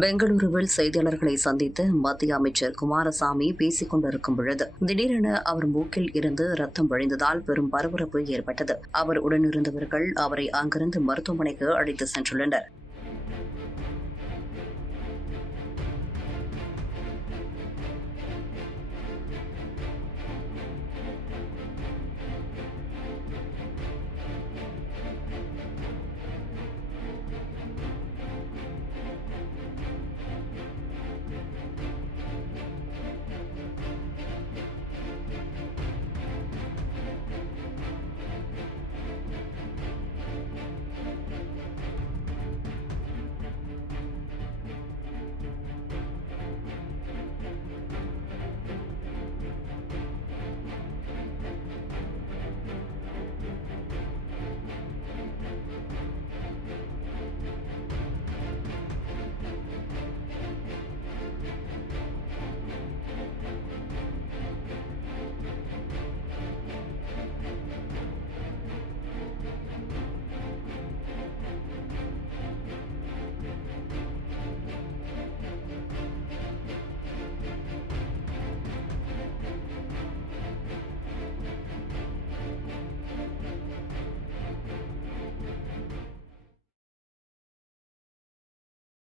பெங்களூருவில் செய்தியாளர்களை சந்தித்த மத்திய அமைச்சர் குமாரசாமி பேசிக் கொண்டிருக்கும் பொழுது திடீரென அவர் மூக்கில் இருந்து ரத்தம் வழிந்ததால் பெரும் பரபரப்பு ஏற்பட்டது. அவர் உடனிருந்தவர்கள் அவரை அங்கிருந்து மருத்துவமனைக்கு அழைத்து சென்றுள்ளனர்.